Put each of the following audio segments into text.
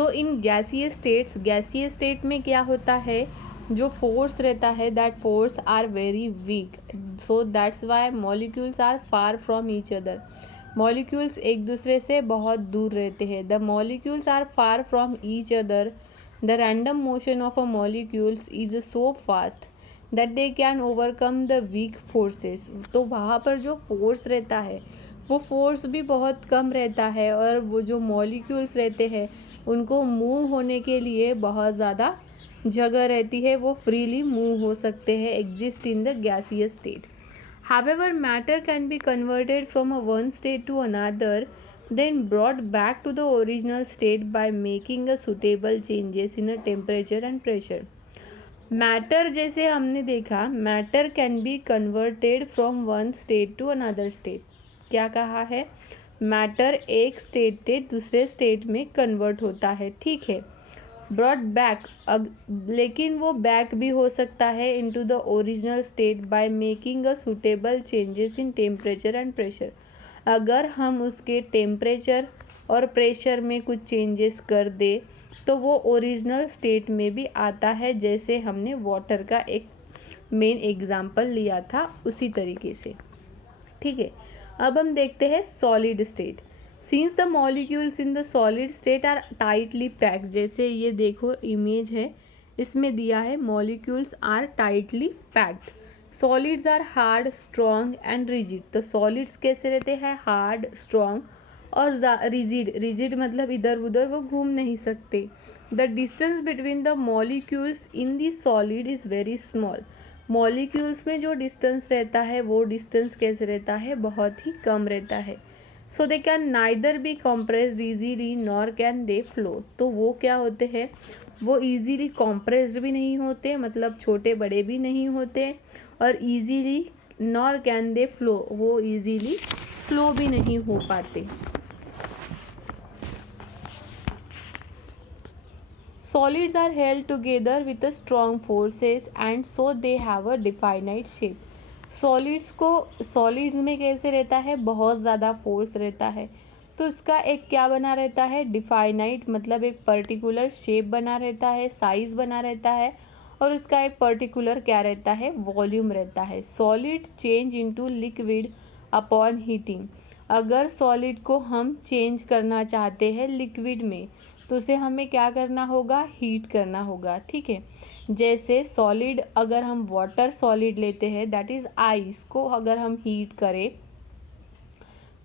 तो इन गैसीय स्टेट में क्या होता है, जो फोर्स रहता है that force are very weak, so that's why molecules are far from each other. Molecules एक दूसरे से बहुत दूर रहते हैं। The molecules are far from each other, the random motion of a molecules is so fast that they can overcome the weak forces. तो वहाँ पर जो फोर्स रहता है वो फोर्स भी बहुत कम रहता है, और वो जो मॉलिक्यूल्स रहते हैं उनको मूव होने के लिए बहुत ज़्यादा जगह रहती है, वो फ्रीली मूव हो सकते हैं, exist in the gaseous state. However, matter can be converted from a one state to another, then brought back to the original state by making a suitable changes in a temperature and pressure. Matter जैसे हमने देखा, matter can be converted from one state to another state. क्या कहा है, matter एक state से दूसरे state में कन्वर्ट होता है, ठीक है। ब्रॉट बैक, लेकिन वो बैक भी हो सकता है into the original state by making a suitable changes in temperature and pressure. अगर हम उसके टेम्परेचर और प्रेशर में कुछ चेंजेस कर दे तो वो ओरिजिनल स्टेट में भी आता है, जैसे हमने वाटर का एक मेन एग्जाम्पल लिया था उसी तरीके से, ठीक है। अब हम देखते हैं solid state. Since the molecules in the solid state are tightly packed, जैसे ये देखो इमेज है, इसमें दिया है molecules are tightly packed. Solids are hard, strong and rigid. तो सॉलिड्स कैसे रहते हैं, हार्ड, स्ट्रॉन्ग और रिजिड मतलब इधर उधर वो घूम नहीं सकते। The distance between the molecules in the solid is very small. Molecules में जो डिस्टेंस रहता है वो डिस्टेंस कैसे रहता है, बहुत ही कम रहता है। So they can neither be compressed easily nor can they flow. तो वो क्या होते हैं, वो ईजीली कॉम्प्रेस्ड भी नहीं होते, मतलब छोटे बड़े भी नहीं होते, और easily nor can they flow, वो ईजीली फ्लो भी नहीं हो पाते। Solids are held together with a strong forces and so they have a definite shape. Solids में कैसे रहता है, बहुत ज़्यादा फोर्स रहता है, तो इसका एक क्या बना रहता है, डिफाइनाइट, मतलब एक पर्टिकुलर शेप बना रहता है, साइज बना रहता है, और उसका एक पर्टिकुलर क्या रहता है, वॉल्यूम रहता है। Solid change into liquid upon heating. अगर सॉलिड को हम चेंज करना चाहते हैं लिक्विड में तो उसे हमें क्या करना होगा, हीट करना होगा, ठीक है। जैसे सॉलिड, अगर हम वाटर सॉलिड लेते हैं दैट इज़ आइस को अगर हम हीट करें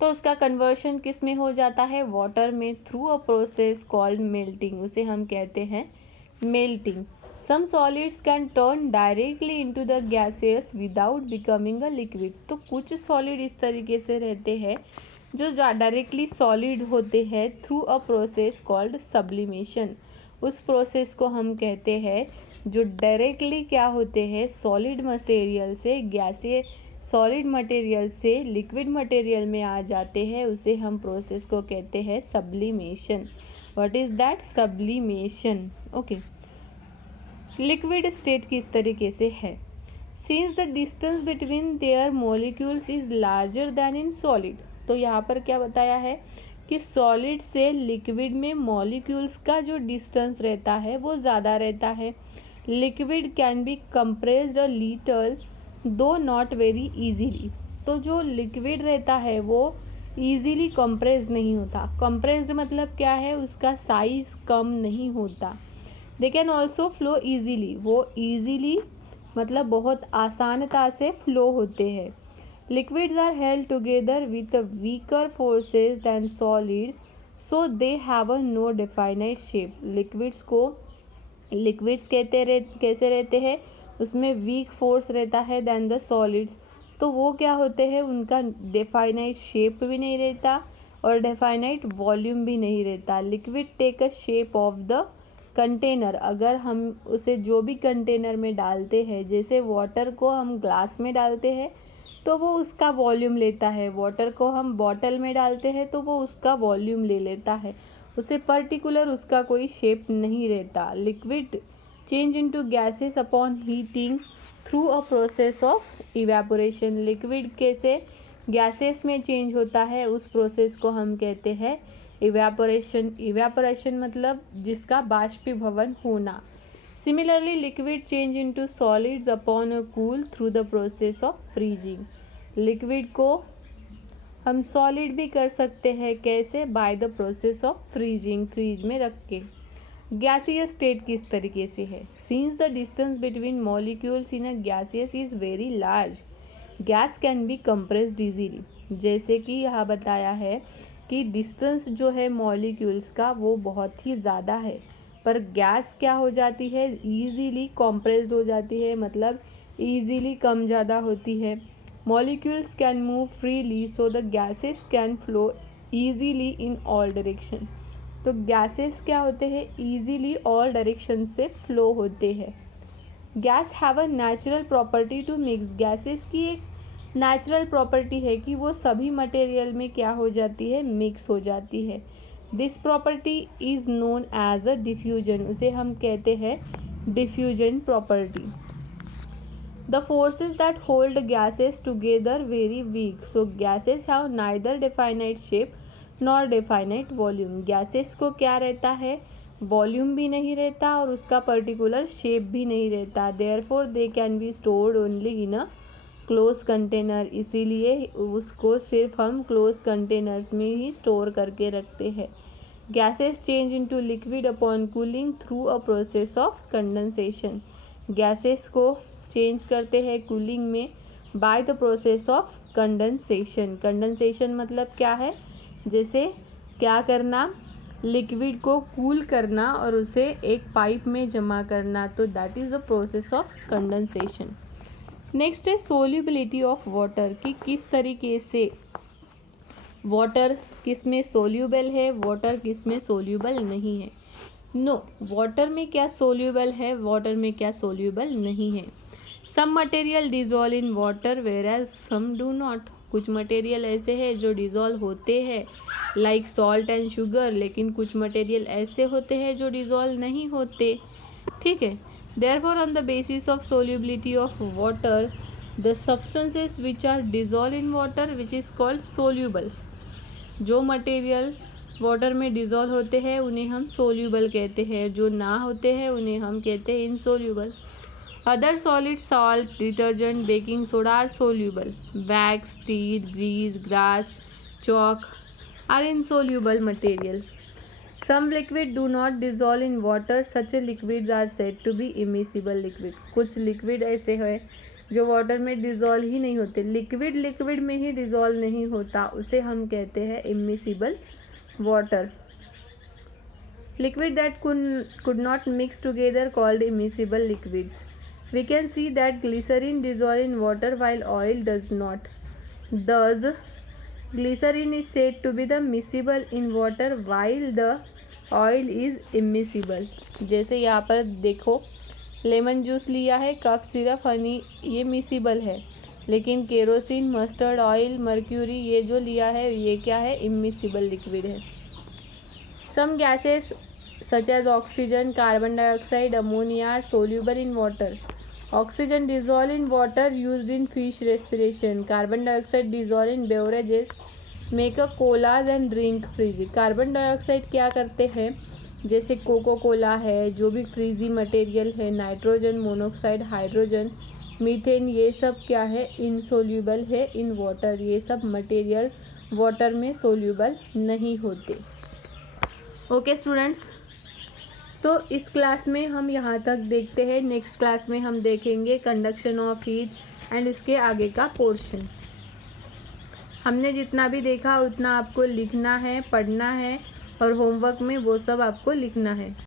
तो उसका कन्वर्शन किस में हो जाता है, वाटर में, through a process called melting, उसे हम कहते हैं melting. Some solids can turn directly into the gases without becoming a liquid. तो कुछ सॉलिड इस तरीके से रहते हैं जो डायरेक्टली सॉलिड होते हैं through a process called sublimation. उस प्रोसेस को हम कहते हैं जो डायरेक्टली क्या होते हैं, सॉलिड मटेरियल से सॉलिड मटेरियल से लिक्विड मटेरियल में आ जाते हैं, उसे हम प्रोसेस को कहते हैं sublimation. What is that, sublimation, okay. Liquid state किस तरीके से है, since the distance between their molecules is larger then in solid. तो यहाँ पर क्या बताया है कि सॉलिड से लिक्विड में मॉलिक्यूल्स का जो डिस्टेंस रहता है वो ज़्यादा रहता है। Liquid can be compressed a little दो नॉट वेरी इजीली। तो जो लिक्विड रहता है वो इजीली कंप्रेस नहीं होता। कंप्रेस्ड मतलब क्या है, उसका साइज कम नहीं होता। They can also flow easily, वो ईजीली मतलब बहुत आसानता से फ्लो होते हैं। Liquids are held together with a weaker forces than solid, so they have a no definite shape. Liquids कैसे रहते हैं, उसमें वीक फोर्स रहता है दैन द सॉलिड्स, तो वो क्या होते हैं, उनका डेफाइनाइट शेप भी नहीं रहता और डेफाइनाइट वॉल्यूम भी नहीं रहता। Liquid take a shape of the container, अगर हम उसे जो भी कंटेनर में डालते हैं, जैसे वाटर को हम ग्लास में डालते हैं तो वो उसका वॉल्यूम लेता है, वाटर को हम बॉटल में डालते हैं तो वो उसका वॉल्यूम ले लेता है, उसे पर्टिकुलर उसका कोई शेप नहीं रहता। Liquid change into gases upon heating through a process of evaporation. Liquid कैसे गैसेस में चेंज होता है, उस प्रोसेस को हम कहते हैं इवेपोरेशन मतलब जिसका बाष्पीभवन होना। Similarly liquid change into solids upon a cool through the process of freezing. Liquid को हम सॉलिड भी कर सकते हैं, कैसे? By the process of freezing, fridge में रख के। गैसियस स्टेट किस तरीके से है? Since the distance between molecules in a gaseous is very large, gas can be compressed easily. जैसे कि यहाँ बताया है कि डिस्टेंस जो है मॉलिक्यूल्स का वो बहुत ही ज़्यादा है, पर गैस क्या हो जाती है? ईजीली कंप्रेस्ड हो जाती है, मतलब ईजीली कम ज़्यादा होती है। Molecules can move freely so the gases can flow easily in all direction. तो गैसेस क्या होते हैं? ईजीली ऑल डायरेक्शन से फ्लो होते हैं। Gas have a natural property to mix. Gases की एक नेचुरल प्रॉपर्टी है कि वो सभी मटेरियल में क्या हो जाती है? मिक्स हो जाती है। This property is known as a diffusion, उसे हम कहते हैं diffusion property. The forces that hold gases together very weak, so gases have neither definite shape nor definite volume. Gases को क्या रहता है? वॉल्यूम भी नहीं रहता और उसका पर्टिकुलर शेप भी नहीं रहता। Therefore they can be stored only in a close container, इसीलिए उसको सिर्फ हम क्लोज कंटेनर्स में ही स्टोर करके रखते हैं। Gases change into liquid upon cooling through a process of condensation. Gases को चेंज करते हैं कूलिंग में bye the process of condensation. Condensation मतलब क्या है? जैसे क्या करना? लिक्विड को कूल करना और उसे एक पाइप में जमा करना, तो that is the process of condensation. Next है सोल्यूबिलिटी ऑफ वाटर, कि किस तरीके से वाटर किस में सोल्यूबल है, वाटर किस में सोल्यूबल नहीं है। नो, वाटर में क्या सोल्यूबल है, वाटर में क्या सोल्यूबल नहीं है। Some material dissolve in water whereas some do not. कुछ मटेरियल ऐसे हैं जो डिजॉल्व होते हैं लाइक सॉल्ट एंड शुगर, लेकिन कुछ मटेरियल ऐसे होते हैं जो डिजॉल्व नहीं होते। ठीक है। Therefore, on the basis of solubility of water, the substances which are dissolved in water, which is called soluble. जो मटेरियल वाटर में डिजॉल्व होते हैं उन्हें हम सोल्यूबल कहते हैं, जो ना होते हैं उन्हें हम कहते हैं insoluble. Other solid salt, detergent, baking soda are soluble. Wax, steel, grease, grass, chalk are insoluble material. Some liquid do not dissolve in water. Such liquids are said to be immiscible liquid. कुछ liquid ऐसे है जो water में dissolve ही नहीं होते, liquid में ही dissolve नहीं होता, उसे हम कहते हैं immiscible water. Liquid that could not mix together called immiscible liquids. We can see that glycerin dissolve in water while oil does not. Thus, glycerin is said to be the miscible in water while the oil is immiscible. जैसे यहाँ पर देखो, lemon juice लिया है, cough syrup, Honey, ये miscible है, लेकिन kerosene, mustard oil, mercury, ये जो लिया है ये क्या है? इमिसिबल लिक्विड है। Some gases such as oxygen, carbon dioxide, ammonia are soluble in water. Oxygen dissolve in water used in fish respiration. Carbon dioxide dissolve in beverages, make a colas and drink freezy. Carbon dioxide क्या करते हैं? जैसे cocoa Cola है, जो भी frizzy material है, nitrogen, monoxide, hydrogen, methane, ये सब क्या है? इनसोल्यूबल है इन वाटर। ये सब मटेरियल वाटर में सोल्यूबल नहीं होते। ओके स्टूडेंट्स, तो इस क्लास में हम यहाँ तक देखते हैं। नेक्स्ट क्लास में हम देखेंगे कंडक्शन ऑफ हीट एंड इसके आगे का पोर्शन। हमने जितना भी देखा उतना आपको लिखना है, पढ़ना है और होमवर्क में वो सब आपको लिखना है।